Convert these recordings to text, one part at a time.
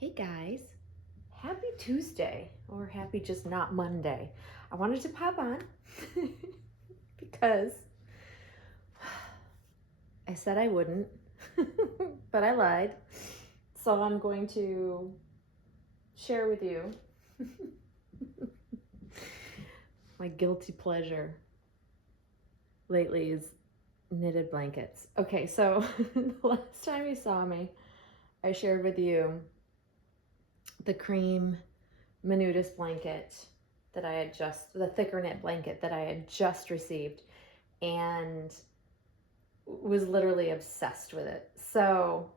Hey guys, happy Tuesday, or happy just not Monday. I wanted to pop on because I said I wouldn't, but I lied. So I'm going to share with you my guilty pleasure lately is knitted blankets. Okay, so the last time you saw me, I shared with you the cream Manus blanket that I had the thicker knit blanket that I had just received, and was literally obsessed with it. So,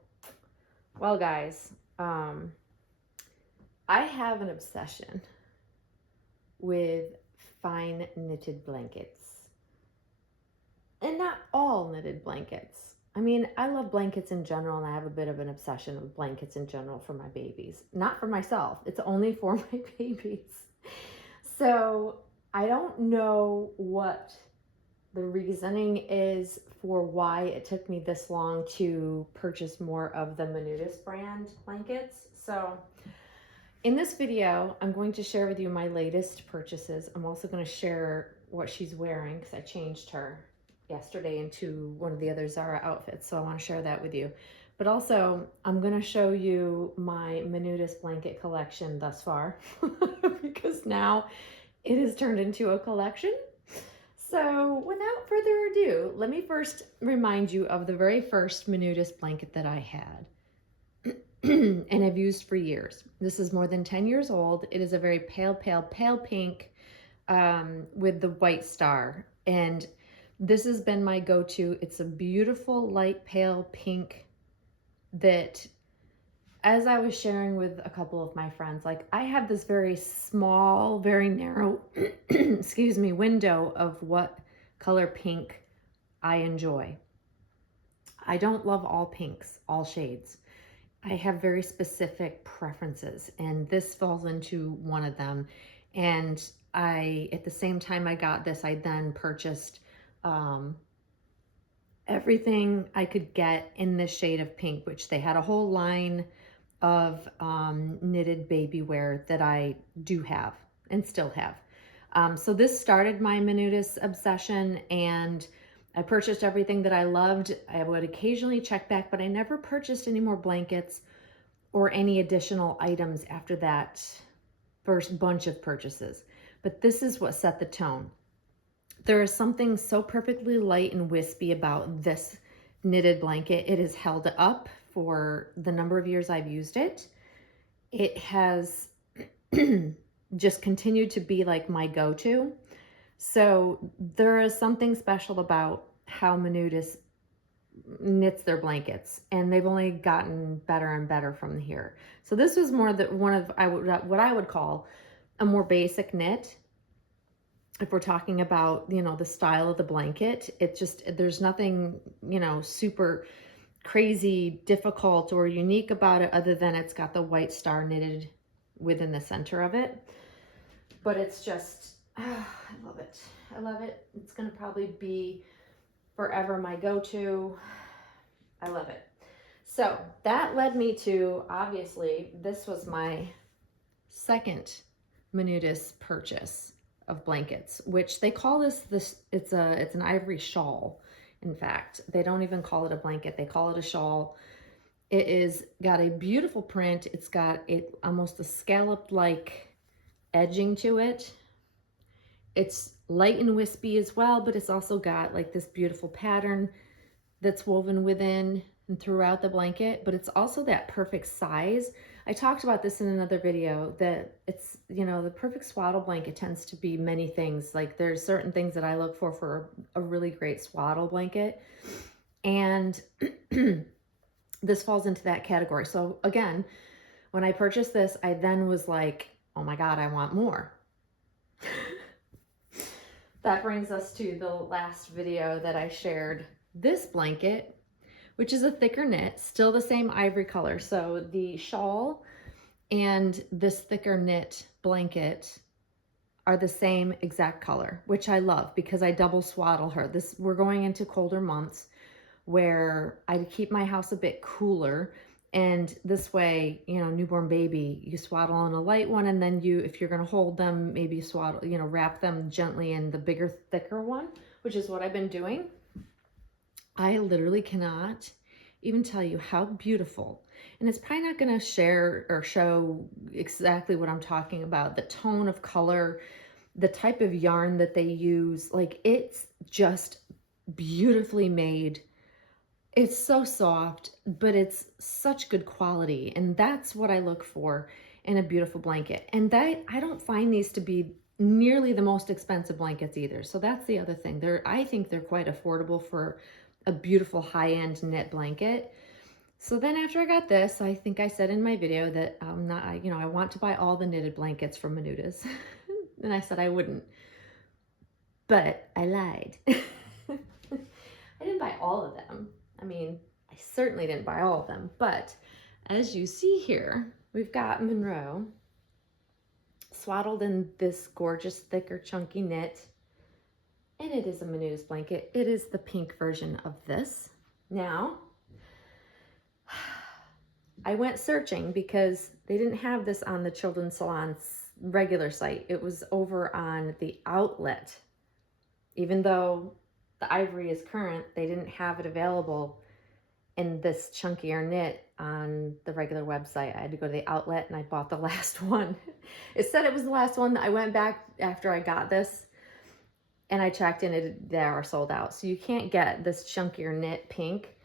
well, guys, I have an obsession with fine knitted blankets, and not all knitted blankets. I mean, I love blankets in general, and I have a bit of an obsession with blankets in general for my babies. Not for myself, it's only for my babies. So I don't know what the reasoning is for why it took me this long to purchase more of the Manus brand blankets. So in this video, I'm going to share with you my latest purchases. I'm also going to share what she's wearing because I changed her yesterday into one of the other Zara outfits. So I want to share that with you. But also, I'm going to show you my Manus blanket collection thus far because now it has turned into a collection. So without further ado, let me first remind you of the very first Manus blanket that I had and have used for years. This is more than 10 years old. It is a very pale pink with the white star. And this has been my go-to. It's a beautiful light pale pink that, as I was sharing with a couple of my friends, like I have this very small, very narrow, excuse me, window of what color pink I enjoy. I don't love all pinks, all shades. I have very specific preferences, and this falls into one of them. And at the same time I got this, I then purchased everything I could get in this shade of pink, which they had a whole line of knitted baby wear that I do have and still have. So this started my Manus obsession, and I purchased everything that I loved. I would occasionally check back, but I never purchased any more blankets or any additional items after that first bunch of purchases. But this is what set the tone. There is something so perfectly light and wispy about this knitted blanket. It has held up for the number of years I've used it. It has just continued to be like my go-to. So there is something special about how Manus knits their blankets, and they've only gotten better and better from here. So this was more one of what I would call a more basic knit. If we're talking about, the style of the blanket, there's nothing, super crazy difficult or unique about it other than it's got the white star knitted within the center of it. But it's just, I love it. I love it. It's going to probably be forever my go-to. I love it. So that led me to, obviously, this was my second Manus purchase of blankets, which they call this it's an ivory shawl. In fact, they don't even call it a blanket, they call it a shawl. It is got a beautiful print. It's got almost a scalloped like edging to it. It's light and wispy as well, but it's also got like this beautiful pattern that's woven within and throughout the blanket, but it's also that perfect size. I talked about this in another video that it's, the perfect swaddle blanket tends to be many things. Like there's certain things that I look for a really great swaddle blanket. And this falls into that category. So again, when I purchased this, I then was like, oh my God, I want more. That brings us to the last video that I shared. This blanket, which is a thicker knit, still the same ivory color. So the shawl and this thicker knit blanket are the same exact color, which I love because I double swaddle her. We're going into colder months where I keep my house a bit cooler, And this way, you know, newborn baby, you swaddle in a light one, and then you, if you're going to hold them, maybe swaddle, you know, wrap them gently in the bigger, thicker one, which is what I've been doing. I literally cannot even tell you how beautiful, and it's probably not going to share or show exactly what I'm talking about, the tone of color, the type of yarn that they use. Like, it's just beautifully made. It's so soft, but it's such good quality. And that's what I look for in a beautiful blanket. And that, I don't find these to be nearly the most expensive blankets either. So that's the other thing. I think they're quite affordable for a beautiful high-end knit blanket. So then after I got this, I think I said in my video that I want to buy all the knitted blankets from Manus. And I said I wouldn't, but I lied. I didn't buy all of them. I mean, I certainly didn't buy all of them, but as you see here, we've got Monroe swaddled in this gorgeous, thicker, chunky knit, and it is a Manus blanket. It is the pink version of this. Now, I went searching because they didn't have this on the Children's Salon's regular site. It was over on the outlet. Even though the Ivory is current, they didn't have it available in this chunkier knit on the regular website. I had to go to the outlet and I bought the last one. It said it was the last one. I went back after I got this and I checked and they are sold out. So you can't get this chunkier knit pink,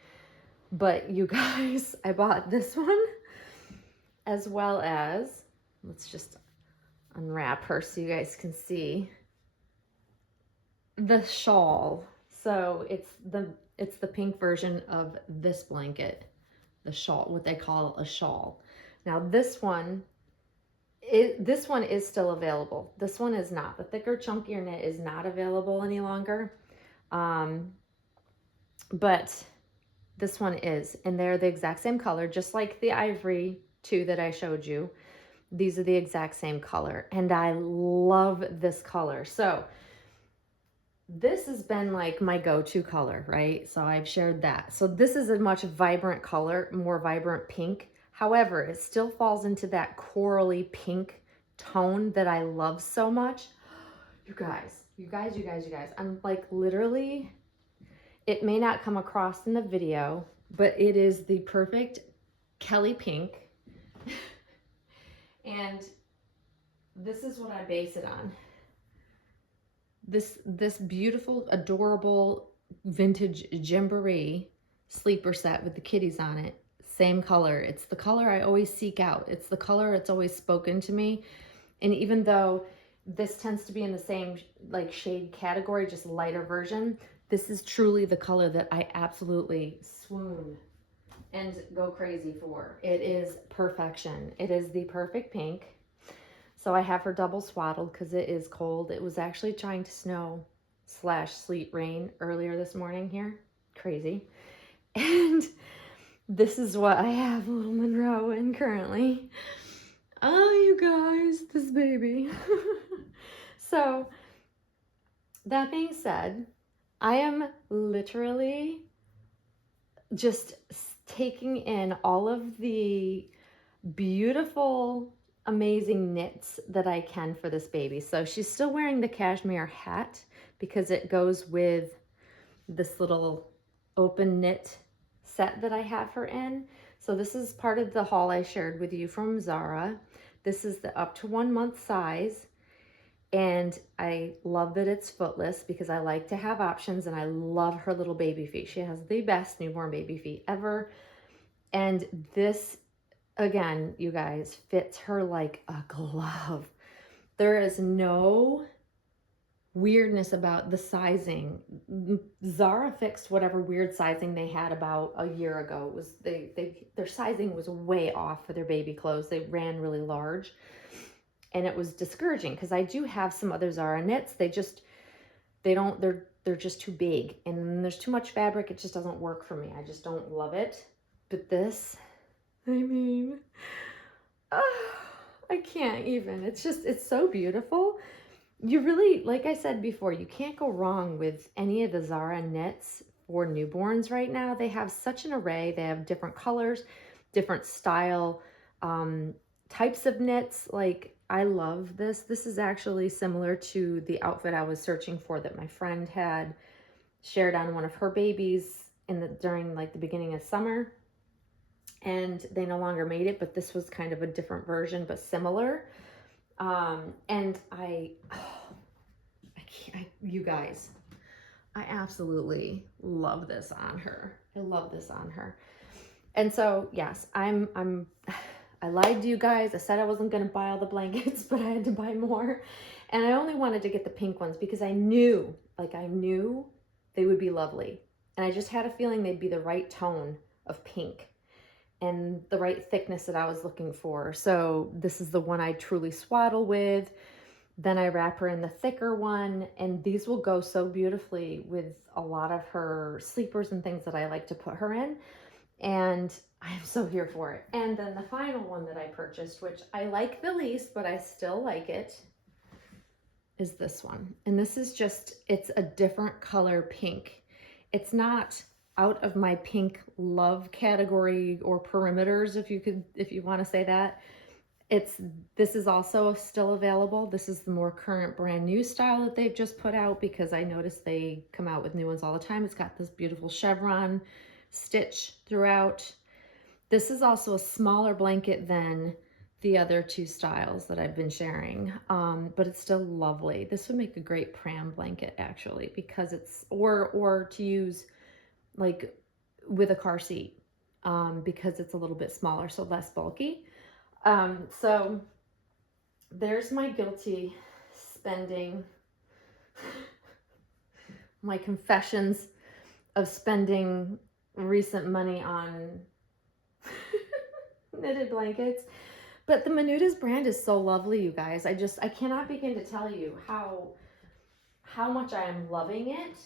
but you guys, I bought this one, as well as, let's just unwrap her so you guys can see the shawl. So it's the pink version of this blanket, the shawl, what they call a shawl. Now this one is still available. This one is not. The thicker, chunkier knit is not available any longer. But this one is, and they're the exact same color, just like the Ivory 2 that I showed you. These are the exact same color, and I love this color. So this has been like my go-to color, right? So I've shared that. So this is a much vibrant color, more vibrant pink. However, it still falls into that corally pink tone that I love so much. You guys. I'm like literally, it may not come across in the video, but it is the perfect Kelly pink. And this is what I base it on. This beautiful, adorable vintage Gymboree sleeper set with the kitties on it. Same color. It's the color I always seek out. It's the color it's always spoken to me. And even though this tends to be in the same like shade category, just lighter version, this is truly the color that I absolutely swoon and go crazy for. It is perfection. It is the perfect pink. So I have her double swaddled because it is cold. It was actually trying to snow / sleet rain earlier this morning here. Crazy. And this is what I have little Monroe in currently. Oh, you guys, this baby. So that being said, I am literally just taking in all of the beautiful, amazing knits that I can for this baby. So she's still wearing the cashmere hat because it goes with this little open knit set that I have her in. So this is part of the haul I shared with you from Zara. This is the up to 1 month size. And I love that it's footless because I like to have options, and I love her little baby feet. She has the best newborn baby feet ever. And this, again, you guys, fits her like a glove. There is no weirdness about the sizing. Zara fixed whatever weird sizing they had about a year ago. It was their sizing was way off for their baby clothes. They ran really large, and it was discouraging because I do have some other Zara knits. They're just too big, and there's too much fabric. It just doesn't work for me. I just don't love it. But this, I mean, I can't even. It's so beautiful. You really, like I said before, you can't go wrong with any of the Zara knits for newborns right now. They have such an array. They have different colors, different style types of knits. Like, I love this. This is actually similar to the outfit I was searching for that my friend had shared on one of her babies during like the beginning of summer, and they no longer made it, but this was kind of a different version but similar. And you guys, I absolutely love this on her. I love this on her. And so, yes, I lied to you guys. I said I wasn't going to buy all the blankets, but I had to buy more. And I only wanted to get the pink ones because I knew they would be lovely. And I just had a feeling they'd be the right tone of pink and the right thickness that I was looking for. So this is the one I truly swaddle with. Then I wrap her in the thicker one, and these will go so beautifully with a lot of her sleepers and things that I like to put her in. And I'm so here for it. And then the final one that I purchased, which I like the least, but I still like it, is this one. And this is just, it's a different color pink. It's not out of my pink love category or perimeters, if you want to say that. This is also still available. This is the more current brand new style that they've just put out, because I noticed they come out with new ones all the time. It's got this beautiful chevron stitch throughout. This is also a smaller blanket than the other two styles that I've been sharing, but it's still lovely. This would make a great pram blanket actually, because it's, or to use like with a car seat, because it's a little bit smaller, so less bulky. So there's my guilty spending, my confessions of spending recent money on knitted blankets. But the Manus brand is so lovely, you guys. I cannot begin to tell you how much I am loving it.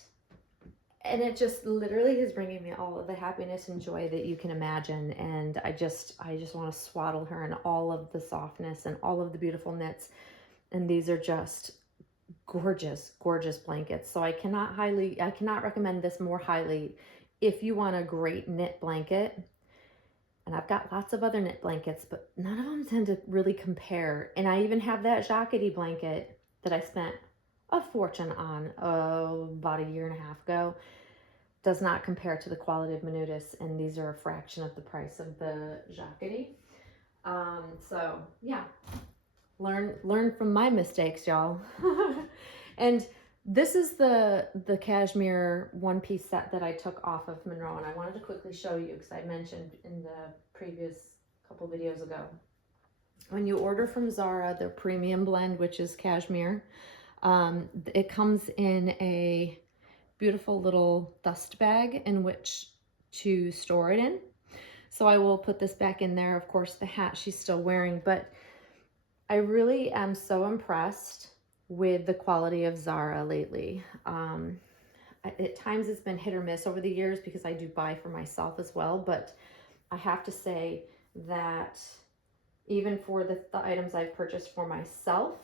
And it just literally is bringing me all of the happiness and joy that you can imagine. And I just want to swaddle her in all of the softness and all of the beautiful knits. And these are just gorgeous, gorgeous blankets. So I cannot recommend this more highly if you want a great knit blanket. And I've got lots of other knit blankets, but none of them tend to really compare. And I even have that jackety blanket that I spent a fortune on about a year and a half ago. Does not compare to the quality of Manus, and these are a fraction of the price of the jackety. So yeah, learn from my mistakes, y'all. And this is the cashmere one-piece set that I took off of Monroe, and I wanted to quickly show you because I mentioned in the previous couple videos ago. When you order from Zara, their premium blend, which is cashmere, it comes in a beautiful little dust bag in which to store it in. So I will put this back in there. Of course, the hat she's still wearing, but I really am so impressed with the quality of Zara lately. At times it's been hit or miss over the years because I do buy for myself as well, but I have to say that even for the items I've purchased for myself,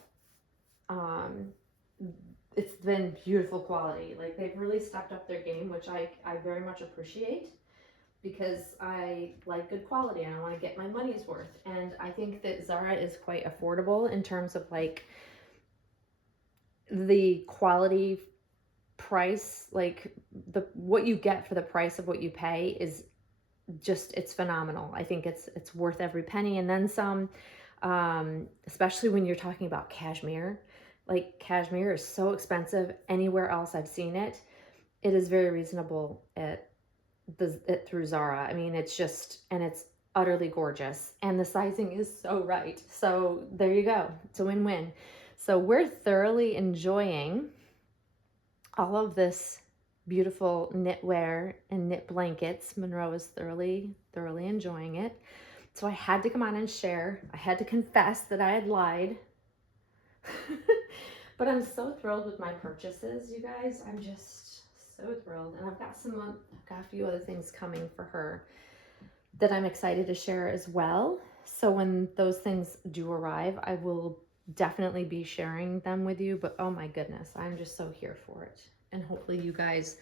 it's been beautiful quality. Like, they've really stepped up their game, which I very much appreciate, because I like good quality and I want to get my money's worth. And I think that Zara is quite affordable in terms of like the quality price, like what you get for the price of what you pay is just, it's phenomenal. I think it's worth every penny and then some, especially when you're talking about cashmere. Like, cashmere is so expensive anywhere else I've seen it. It is very reasonable through Zara. I mean, it's just, and it's utterly gorgeous, and the sizing is so right. So there you go. It's a win-win. So we're thoroughly enjoying all of this beautiful knitwear and knit blankets. Monroe is thoroughly enjoying it. So I had to come on and share. I had to confess that I had lied. But I'm so thrilled with my purchases, you guys. I'm just so thrilled. And I've got a few other things coming for her that I'm excited to share as well. So when those things do arrive, I will definitely be sharing them with you. But oh my goodness, I'm just so here for it. And hopefully you guys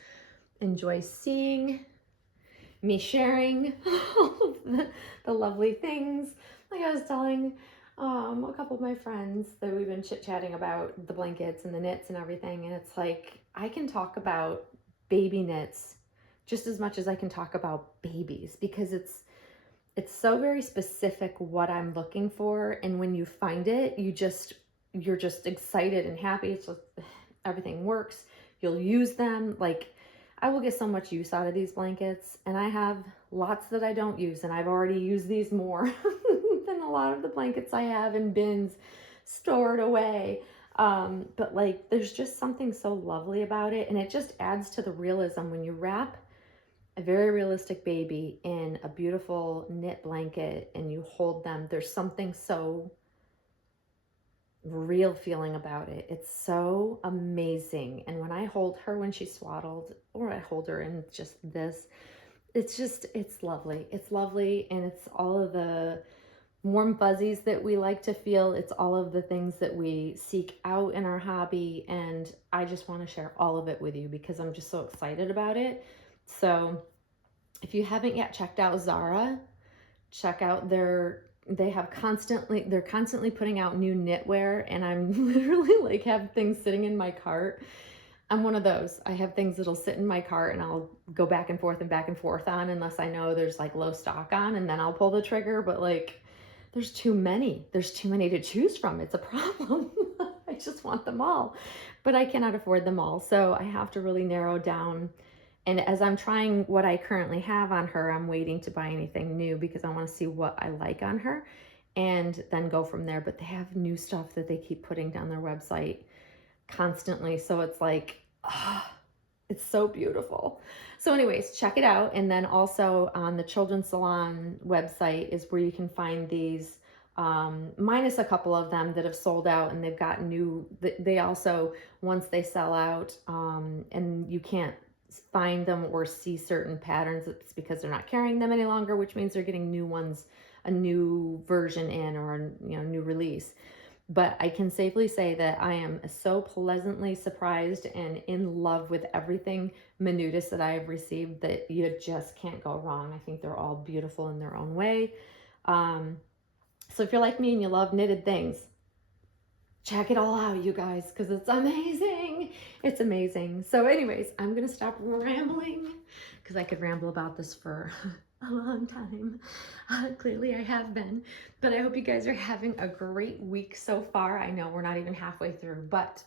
enjoy seeing me sharing all of the lovely things. Like I was telling a couple of my friends that we've been chit-chatting about the blankets and the knits and everything, and it's like I can talk about baby knits just as much as I can talk about babies, because it's so very specific what I'm looking for, and when you find it, you're just excited and happy. It's just, everything works. You'll use them. Like, I will get so much use out of these blankets, and I have lots that I don't use, and I've already used these more than a lot of the blankets I have in bins stored away. But like, there's just something so lovely about it, and it just adds to the realism when you wrap a very realistic baby in a beautiful knit blanket and you hold them. There's something so real feeling about it. It's so amazing. And when I hold her when she's swaddled, or I hold her in just this, it's lovely. It's lovely. And it's all of the warm fuzzies that we like to feel. It's all of the things that we seek out in our hobby. And I just want to share all of it with you because I'm just so excited about it. So if you haven't yet checked out Zara, check out they're constantly putting out new knitwear, and I'm literally like have things sitting in my cart. I'm one of those. I have things that'll sit in my cart and I'll go back and forth on unless I know there's like low stock on, and then I'll pull the trigger. But like, there's too many to choose from. It's a problem. I just want them all, but I cannot afford them all. So I have to really narrow down. And as I'm trying what I currently have on her, I'm waiting to buy anything new because I want to see what I like on her and then go from there. But they have new stuff that they keep putting down their website constantly. So it's like, it's so beautiful. So anyways, check it out. And then also on the Children's Salon website is where you can find these, minus a couple of them that have sold out, and they've got new, they also, once they sell out, and you can't find them or see certain patterns, it's because they're not carrying them any longer, which means they're getting new ones, a new version in, or a new release. But I can safely say that I am so pleasantly surprised and in love with everything Manus that I have received that you just can't go wrong. I think they're all beautiful in their own way. So if you're like me and you love knitted things, check it all out, you guys, because it's amazing. It's amazing. So anyways, I'm going to stop rambling because I could ramble about this for a long time. Clearly I have been, but I hope you guys are having a great week so far. I know we're not even halfway through, but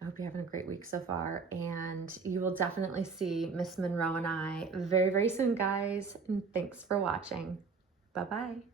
I hope you're having a great week so far, and you will definitely see Miss Monroe and I very, very soon, guys. And thanks for watching. Bye-bye.